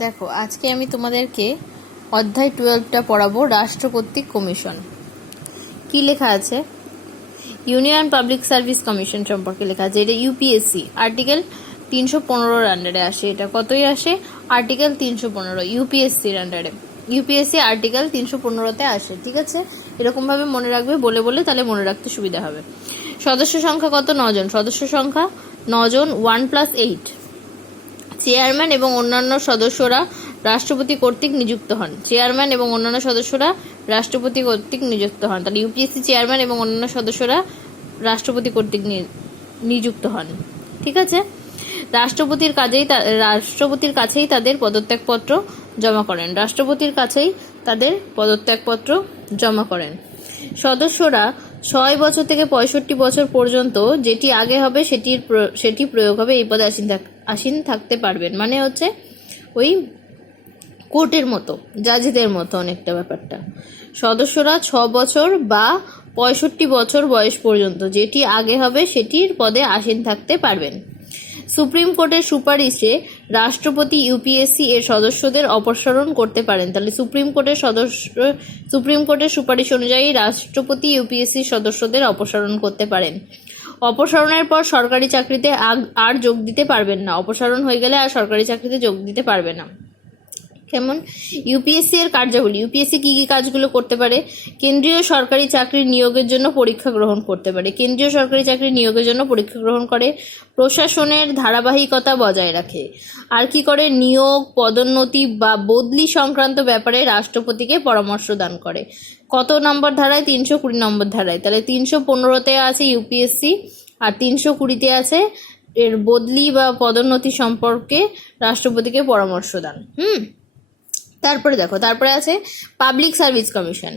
দেখো, আজকে আমি তোমাদেরকে অধ্যায় 12টা পড়াবো, রাষ্ট্র কর্তৃক কমিশন। কি লেখা আছে? ইউনিয়ন পাবলিক সার্ভিস কমিশন সম্পর্কে লেখা আছে। এটা ইউপিএসসি আর্টিকেল 315 আন্ডারে আসে। এটা কতই আসে? আর্টিকেল 315 ইউপিএসসির আন্ডারে। ইউপিএসসি আর্টিকেল 315তে আসে। ঠিক আছে, এরকম ভাবে মনে রাখবে, বলে বলে, তাহলে মনে রাখতে সুবিধা হবে। সদস্য সংখ্যা কত? 9 জন। সদস্য সংখ্যা 9 জন, 1+8। চেয়ারম্যান এবং অন্যান্য সদস্যরা রাষ্ট্রপতি কর্তৃক নিযুক্ত হন। চেয়ারম্যান এবং অন্যান্য সদস্যরা রাষ্ট্রপতি কর্তৃক নিযুক্ত হন। তাহলে ইউপিএসসি চেয়ারম্যান এবং অন্যান্য সদস্যরা রাষ্ট্রপতি কর্তৃক নিযুক্ত হন। ঠিক আছে, রাষ্ট্রপতির কাছেই তাদের পদত্যাগপত্র জমা করেন। রাষ্ট্রপতির কাছেই তাদের পদত্যাগপত্র জমা করেন। সদস্যরা 6 বছর থেকে 65 বছর পর্যন্ত যেটি আগে হবে সেটি প্রয়োগ হবে। এই পদে আসীন থাকতে পারবেন। মানে হচ্ছে ওই কোর্টের মতো, জাজদের মতো অনেকটা ব্যাপারটা। সদস্যরা 6 বছর বা 65 বছর বয়স পর্যন্ত যেটি আগে হবে সেটির পদে আসীন থাকতে পারবেন। সুপ্রিম কোর্টের সুপারিশে রাষ্ট্রপতি ইউপিএসসি এর সদস্যদের অপসারণ করতে পারেন। তাহলে সুপ্রিম কোর্টের সুপারিশ অনুযায়ী রাষ্ট্রপতি ইউপিএসসি সদস্যদের অপসারণ করতে পারেন। অপসারণের পর সরকারি চাকরিতে আর যোগ দিতে পারবেন না। অপসারণ হয়ে গেলে আর সরকারি চাকরিতে যোগ দিতে পারবে না। কেমন? ইউপিএসসি এর কার্যাবলী। ইউপিএসসি কি কি কাজগুলো করতে পারে? কেন্দ্রীয় সরকারি চাকরি নিয়োগের জন্য পরীক্ষা গ্রহণ করতে পারে। কেন্দ্রীয় সরকারি চাকরি নিয়োগের জন্য পরীক্ষা গ্রহণ করে। প্রশাসনের ধারাবাহিকতা বজায় রাখে। আর কি করে? নিয়োগ, পদোন্নতি বা বদলি সংক্রান্ত ব্যাপারে রাষ্ট্রপতিকে পরামর্শ দান করে। কত নম্বর ধারায়? 320 নম্বর ধারায়। তাহলে 315তে আছে ইউপিএসসি, আর 320তে আছে এর বদলি বা পদোন্নতি সম্পর্কে রাষ্ট্রপতিকে পরামর্শ দান। তারপরে দেখো, তারপরে আছে পাবলিক সার্ভিস কমিশন,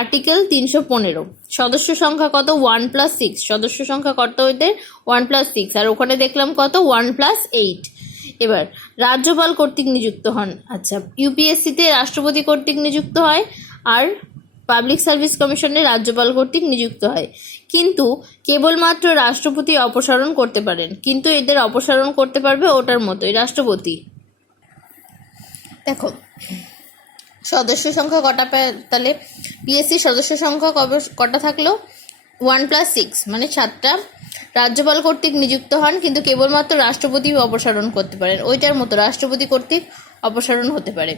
আর্টিকেল 315। সদস্য সংখ্যা কত? 1+6। সদস্য সংখ্যা কত হইতে? 1+6। আর ওখানে দেখলাম কত? 1+8। এবার রাজ্যপাল কর্তৃক নিযুক্ত হন। আচ্ছা, ইউপিএসসিতে রাষ্ট্রপতি কর্তৃক নিযুক্ত হয়, আর পাবলিক সার্ভিস কমিশনে রাজ্যপাল কর্তৃক নিযুক্ত হয়। কিন্তু কেবলমাত্র রাষ্ট্রপতি অপসারণ করতে পারেন। কিন্তু এদের অপসারণ করতে পারবে ওটার মতোই, রাষ্ট্রপতি। দেখো, সদস্য সংখ্যা কটা? তাহলে পিএসসি সদস্য সংখ্যা কটা থাকলো? 1+6, মানে 7টা। রাজ্যপাল কর্তৃক নিযুক্ত হন, কিন্তু কেবলমাত্র রাষ্ট্রপতি অপসারণ করতে পারেন। ওইটার মতো রাষ্ট্রপতি কর্তৃক অপসারণ হতে পারে।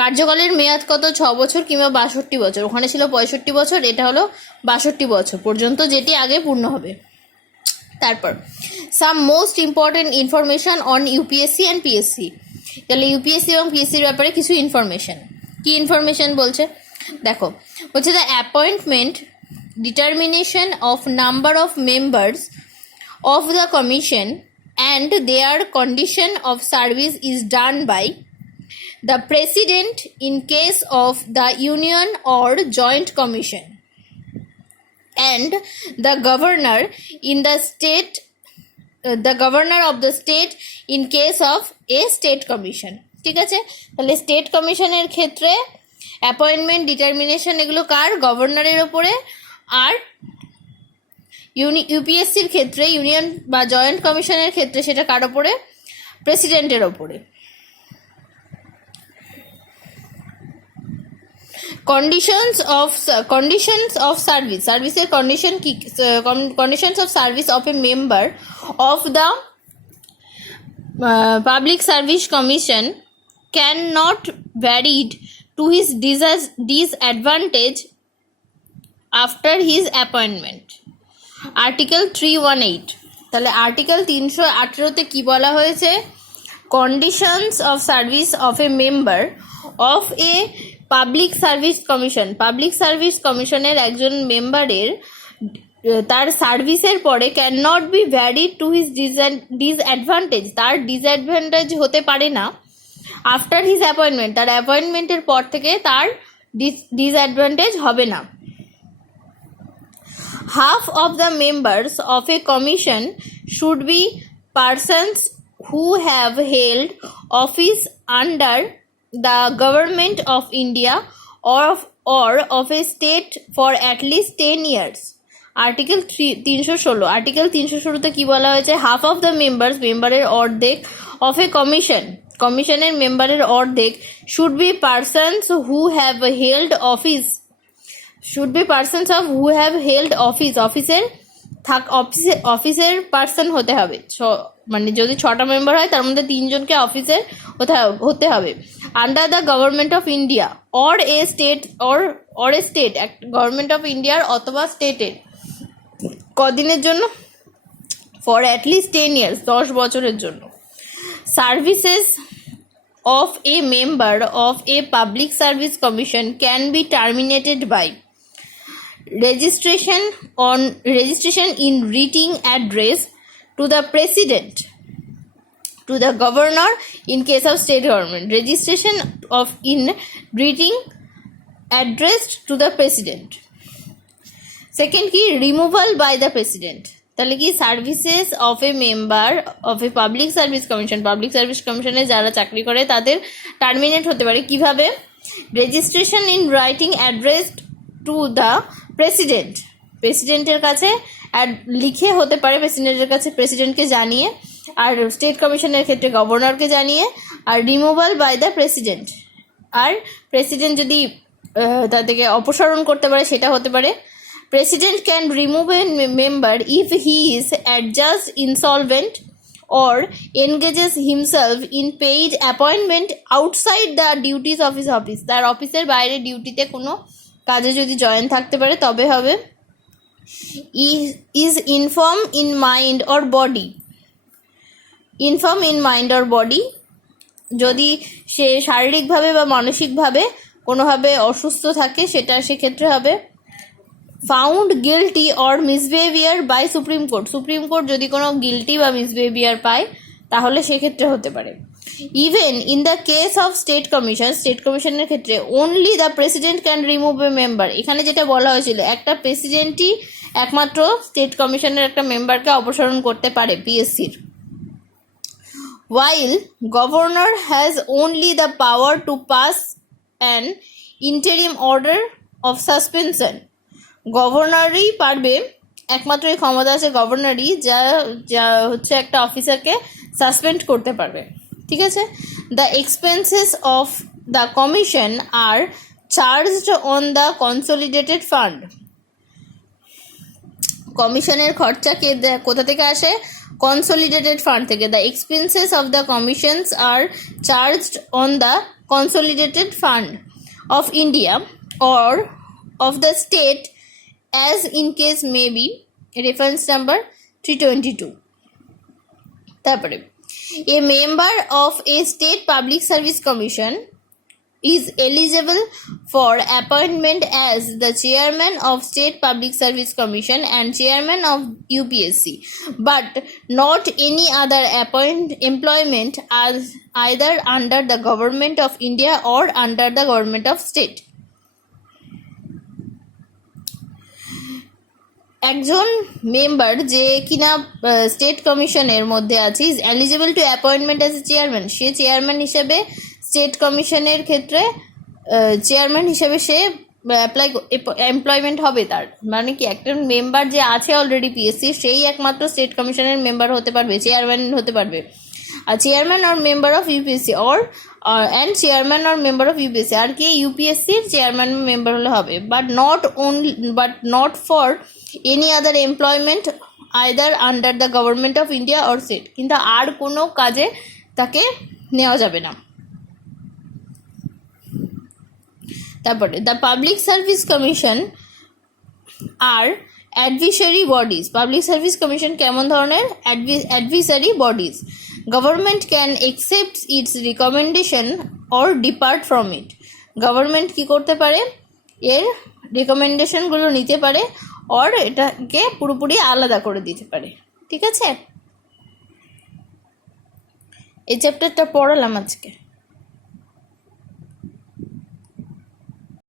কার্যকালের মেয়াদ কত? 6 বছর কিংবা 62 বছর। ওখানে ছিল 65 বছর, এটা হলো 62 বছর পর্যন্ত, যেটি আগে পূর্ণ হবে। তারপর some most important information on UPSC and PSC. তাহলে ইউপিএসসি এবং পিএসসির ব্যাপারে কিছু ইনফরমেশন। কি ইনফরমেশন বলছে? দেখো, বলছে the appointment, determination of number of members of the commission and their condition of service is done by the president in case of the union or joint commission and the governor of the state in case of a state commission. ঠিক আছে, তাহলে state কমিশনের ক্ষেত্রে appointment, determination এগুলো কার? গভর্নরের ওপরে। আর ইউপিএসসির ক্ষেত্রে, union বা জয়েন্ট কমিশনের ক্ষেত্রে সেটা কার ওপরে? প্রেসিডেন্টের ওপরে। Conditions of service. সার্ভিসের কন্ডিশন কি? Conditions of service of a member of the public service commission can not varied to his disadvantage after his appointment. Article 318। তাহলে আর্টিকেল 318তে কি বলা হয়েছে? Conditions of service of a member of a public service commission. Public service কমিশনের একজন মেম্বারের তার সার্ভিসের পরে can not be varied to his disadvantage, তার ডিসঅ্যাডভান্টেজ হতে পারে না। আফটার হিজ অ্যাপয়েন্টমেন্ট, তার অ্যাপয়েন্টমেন্টের পর থেকে তার ডিসঅ্যাডভান্টেজ হবে না। Half of the members of A commission should be persons who have held office under the government of India or of a state for at least 10 years. Article 316। Article 316তে কি বলা হয়েছে? হাফ অফ দ্য মেম্বারের অর্ধেক of A commission কমিশনের মেম্বারের অর্ধেক should be persons who have held office, should be persons of who have held office, অফিসের পার্সন হতে হবে। মানে যদি 6টা মেম্বার হয় তার মধ্যে 3জনকে অফিসের হতে হবে। Under the government of India or a state government of ইন্ডিয়ার অথবা স্টেটের কদিনের জন্য? ফর অ্যাটলিস্ট 10 years, 10 বছরের জন্য। Services of a member of a public service commission can be terminated by registration in written address to the president, to the governor in case of state government, registration of in written addressed to the president. Second কি, removal by the president। তাহলে কি services of a member of a public service কমিশনে যারা চাকরি করে তাদের terminate হতে পারে কিভাবে? Registration in writing address to the প্রেসিডেন্টের কাছে লিখে হতে পারে, প্রেসিডেন্টের কাছে প্রেসিডেন্টকে জানিয়ে, আর স্টেট কমিশনের ক্ষেত্রে গভর্নরকে জানিয়ে, আর রিমুভাল বাই দ্য প্রেসিডেন্ট, আর প্রেসিডেন্ট যদি তাদেরকে অপসারণ করতে পারে সেটা হতে পারে। President can remove a member if he is adjudged insolvent or engages himself in paid appointment outside the duties of his office। তার অফিসের বাইরে ডিউটিতে কোনো কাজে যদি জয়েন থাকতে পারে তবে হবে। is infirm in mind or body, যদি সে শারীরিকভাবে বা মানসিকভাবে কোনোভাবে অসুস্থ থাকে সেটা সেক্ষেত্রে হবে। Found guilty or misbehaviour by supreme court যদি কোনো গিলটি বা মিসবিহেভিয়ার পায় তাহলে সেক্ষেত্রে হতে পারে। Even in the case of state কমিশনের ক্ষেত্রে only the president can remove a member. এখানে যেটা বলা হয়েছিল একটা প্রেসিডেন্টই একমাত্র স্টেট কমিশনের একটা মেম্বারকে অপসারণ করতে পারে পিএসসির। while governor has only the power to pass an interim order of suspension। গভর্নরই পারবে, একমাত্র এই ক্ষমতা আছে গভর্নরই, যা হচ্ছে একটা অফিসারকে সাসপেন্ড করতে পারবে। ঠিক আছে। The expenses of the commission are charged on the consolidated fund. কমিশনের খরচা কোথা থেকে আসে? কনসলিডেটেড ফান্ড থেকে। The expenses of the commissions are charged on the consolidated fund of India or of the state as in case may be, reference number 322। তারপরে a member of a state public service commission is eligible for appointment as the chairman of state public service commission and chairman of UPSC, but not any other employment as either under the government of India or under the government of state। একজন member যে কিনা state কমিশনের মধ্যে আছে is eligible to appointment as a chairman, say chairman হিসেবে state কমিশনের ক্ষেত্রে chairman হিসেবে সে এমপ্লয়মেন্ট হবে তার। মানে কি একটা মেম্বার যে আছে অলরেডি পিএসসি সেই একমাত্র স্টেট কমিশনের মেম্বার হতে পারবে, চেয়ারম্যান হতে পারবে। আর chairman or member of UPSC and chairman or member of UPSC, আর কি ইউপিএসসির চেয়ারম্যান মেম্বার হলে হবে। But not for any other employment either under the government of India or state, কিন্তু আর কোনো কাজে তাকে নেওয়া যাবে না। তারপরে দ্য পাবলিক সার্ভিস কমিশন আর advisory bodies. Public service commission কেমন ধরনের? Advisory bodies. Government can accept its recommendation or depart from it. Government কি করতে পারে? এর রিকমেন্ডেশনগুলো নিতে পারে অর এটাকে পুরোপুরি আলাদা করে দিতে পারে। ঠিক আছে, এই চ্যাপ্টারটা পড়ালাম আজকে।